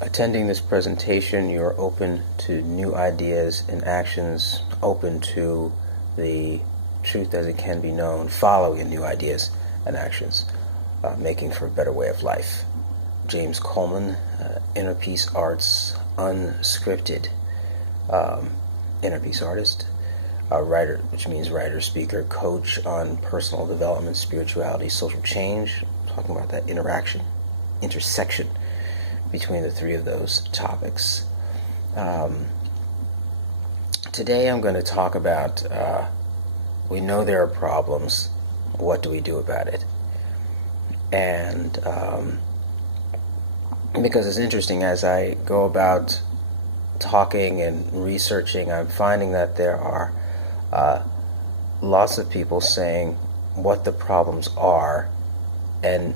attending this presentation, you're open to new ideas and actions, open to the truth as it can be known, following new ideas and actions, making for a better way of life. James Coleman, Inner Peace Arts Unscripted, Inner Peace Artist, writer, which means writer, speaker, coach on personal development, spirituality, social change. I'm talking about that intersection between the three of those topics. Today I'm going to talk about, we know there are problems, what do we do about it? And because it's interesting, as I go about talking and researching, I'm finding that there are lots of people saying what the problems are, and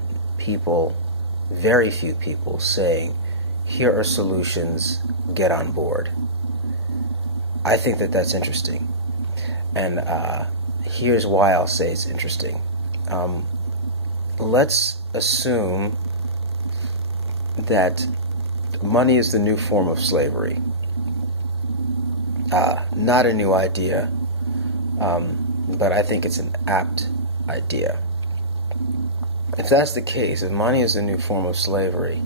very few people saying, here are solutions, get on board. I think that that's interesting. And here's why I'll say it's interesting. Let's assume that money is the new form of slavery. Not a new idea, but I think it's an apt idea. If that's the case, if money is the new form of slavery,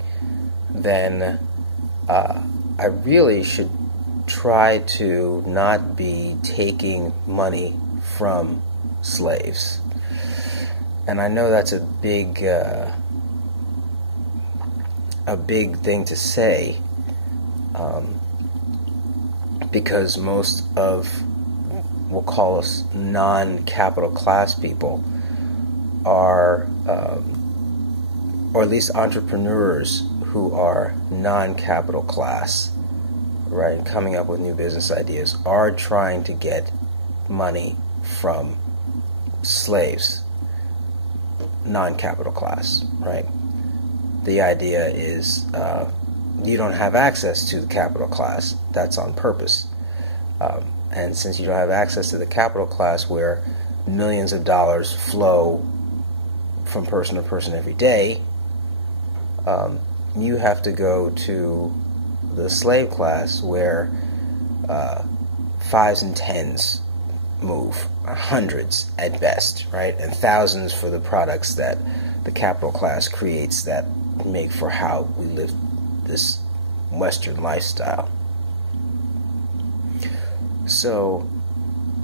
then I really should try to not be taking money from slaves. And I know that's a big thing to say, because most of, we'll call us non-capital class people, are, or at least entrepreneurs who are non-capital class, right, coming up with new business ideas, are trying to get money from slaves, non-capital class, right? The idea is you don't have access to the capital class. That's on purpose. And since you don't have access to the capital class, where millions of dollars flow from person to person every day, you have to go to the slave class, where fives and tens move, hundreds at best, right, and thousands for the products that the capital class creates that make for how we live this Western lifestyle. So,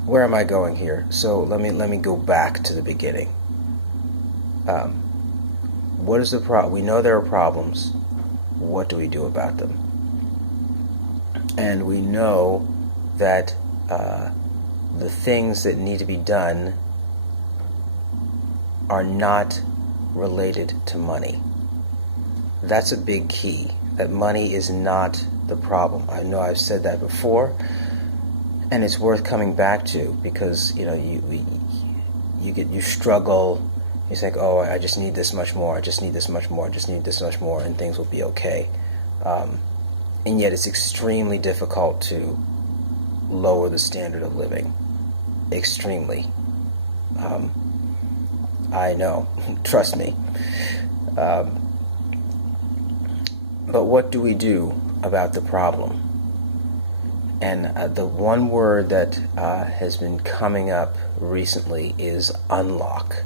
where am I going here? So let me go back to the beginning. What is the problem? We know there are problems. What do we do about them? And we know that the things that need to be done are not related to money. That's a big key, that money is not the problem. I know I've said that before, and it's worth coming back to, because you struggle. You think, oh, I just need this much more, I just need this much more, I just need this much more, and things will be okay. And yet it's extremely difficult to lower the standard of living. Extremely. I know. Trust me. But what do we do about the problem? And the one word that has been coming up recently is unlock.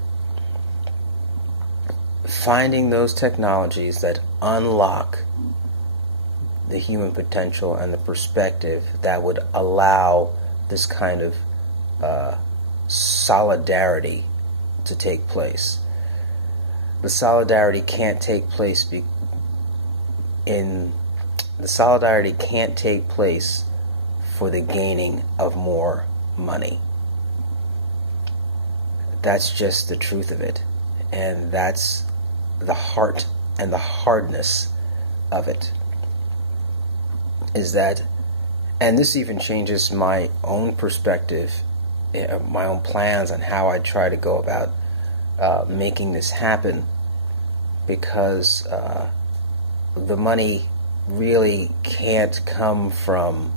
Finding those technologies that unlock the human potential and the perspective that would allow this kind of solidarity to take place. The solidarity can't take place for the gaining of more money. That's just the truth of it, and that's the heart and the hardness of it. Is that, and this even changes my own perspective, my own plans on how I try to go about making this happen, because the money really can't come from,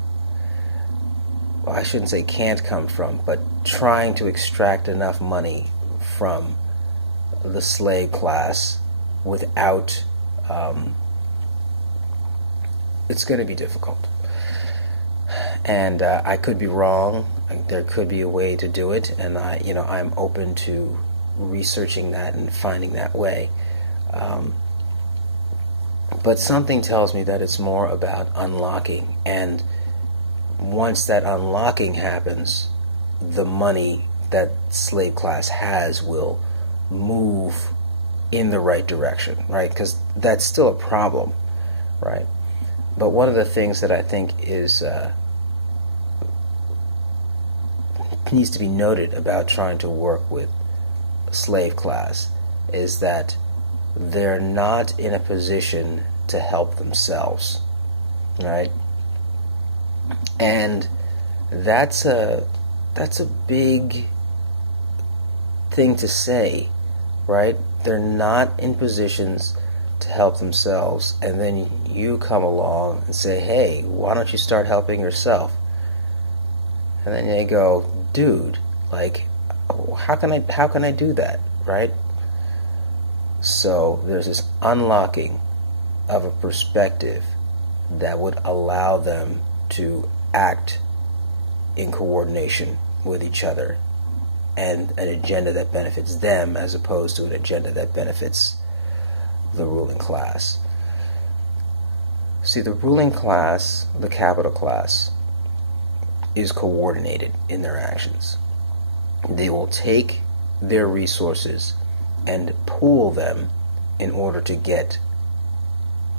well, I shouldn't say can't come from, but trying to extract enough money from the slave class without it's going to be difficult. And I could be wrong. There could be a way to do it, and I'm open to researching that and finding that way. But something tells me that it's more about unlocking, and once that unlocking happens, the money that slave class has will move in the right direction, right? Because that's still a problem, right? But one of the things that I think is needs to be noted about trying to work with slave class is that they're not in a position to help themselves, right? And that's a big thing to say, right? They're not in positions to help themselves, and then you come along and say, hey, why don't you start helping yourself? And then they go, dude, like, how can I do that, right? So there's this unlocking of a perspective that would allow them to act in coordination with each other and an agenda that benefits them as opposed to an agenda that benefits the ruling class. See, the ruling class, the capital class, is coordinated in their actions. They will take their resources and pool them in order to get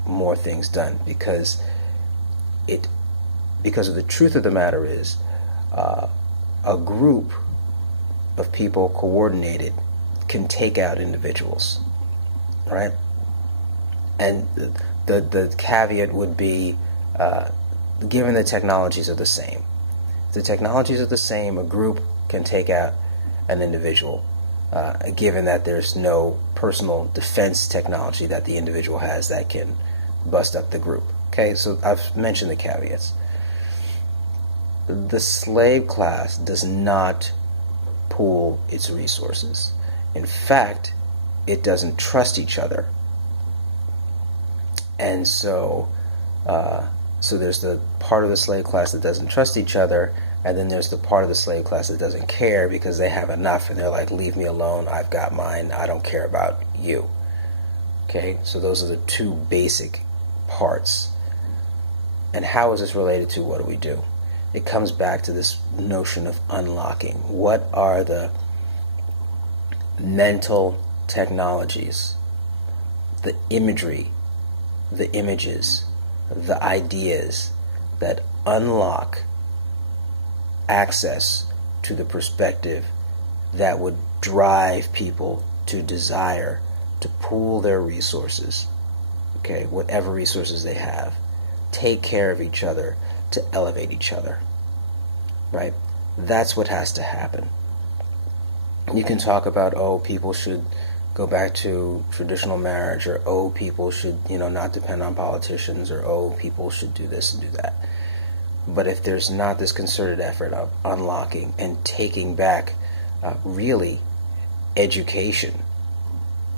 more things done, because of the truth of the matter is a group of people coordinated can take out individuals, right? And the caveat would be given the technologies are the same. If the technologies are the same, a group can take out an individual, given that there's no personal defense technology that the individual has that can bust up the group. Okay, so I've mentioned the caveats. The slave class does not pool its resources. In fact, it doesn't trust each other. And so there's the part of the slave class that doesn't trust each other, and then there's the part of the slave class that doesn't care because they have enough and they're like, leave me alone, I've got mine, I don't care about you. Okay, so those are the two basic parts. And how is this related to what do we do? It comes back to this notion of unlocking. What are the mental technologies, the imagery, the images, the ideas that unlock access to the perspective that would drive people to desire to pool their resources, okay, whatever resources they have, take care of each other to elevate each other, right? That's what has to happen. You can talk about, oh, people should go back to traditional marriage, or oh, people should, not depend on politicians, or oh, people should do this and do that. But if there's not this concerted effort of unlocking and taking back really education,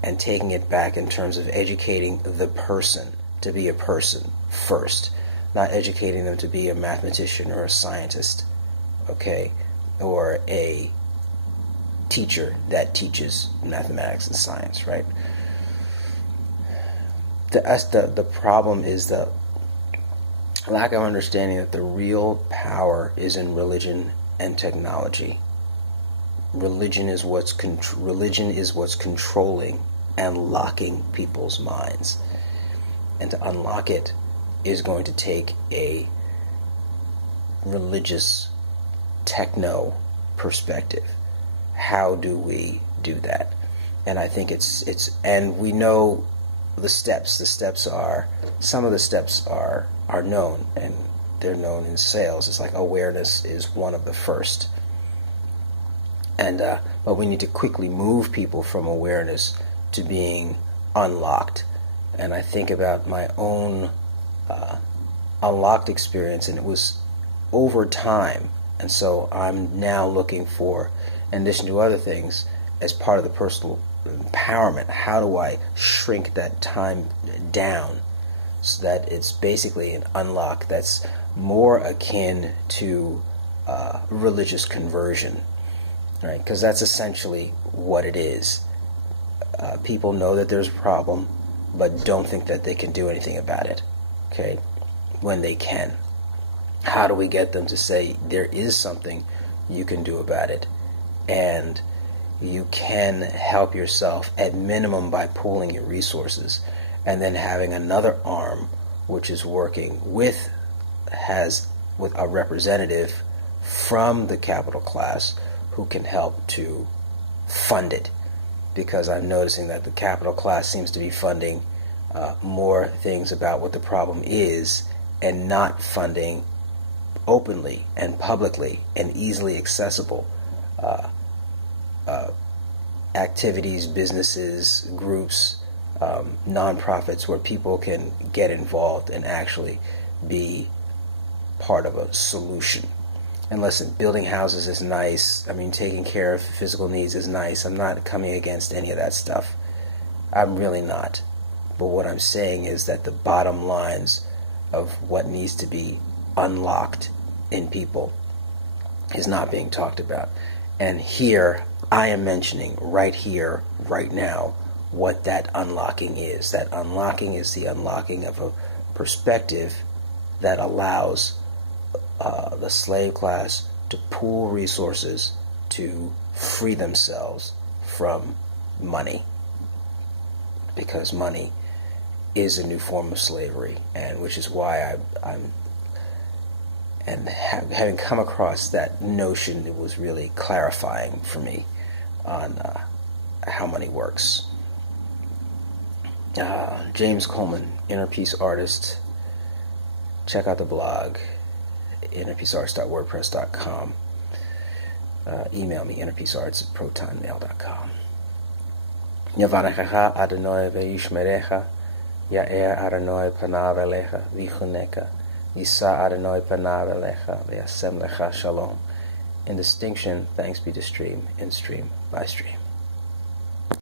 and taking it back in terms of educating the person to be a person first, not educating them to be a mathematician or a scientist, okay, or a teacher that teaches mathematics and science, right? The problem is the lack of understanding that the real power is in religion and technology. Religion is what's controlling and locking people's minds. And to unlock it is going to take a religious techno perspective. How do we do that? And I think and we know the steps. The steps are, some of the steps are known, and they're known in sales. It's like awareness is one of the first. And but we need to quickly move people from awareness to being unlocked. And I think about my own unlocked experience, and it was over time. And so I'm now looking for, in addition to other things, as part of the personal empowerment, how do I shrink that time down so that it's basically an unlock that's more akin to religious conversion, right? Because that's essentially what it is. People know that there's a problem, but don't think that they can do anything about it, okay, when they can. How do we get them to say there is something you can do about it, and you can help yourself at minimum by pooling your resources, and then having another arm which is working with a representative from the capital class who can help to fund it? Because I'm noticing that the capital class seems to be funding more things about what the problem is, and not funding openly and publicly and easily accessible activities, businesses, groups, nonprofits, where people can get involved and actually be part of a solution. And listen, building houses is nice. I mean, taking care of physical needs is nice. I'm not coming against any of that stuff. I'm really not. But what I'm saying is that the bottom lines of what needs to be unlocked in people is not being talked about. And here, I am mentioning right here, right now, what that unlocking is. That unlocking is the unlocking of a perspective that allows the slave class to pool resources to free themselves from money, because money is a new form of slavery, and which is why having come across that notion, it was really clarifying for me on how money works. James Coleman, Inner Peace Artist. Check out the blog, innerpeacearts.wordpress.com. Email me, innerpeacearts@protonmail.com. Yavarechecha Adonai ve'yishmerecha, Ya'er Adonai panav elecha v'chuneka, Yisa Adonai panav elecha ve'asem lecha shalom. In distinction, thanks be to stream, in stream, by stream.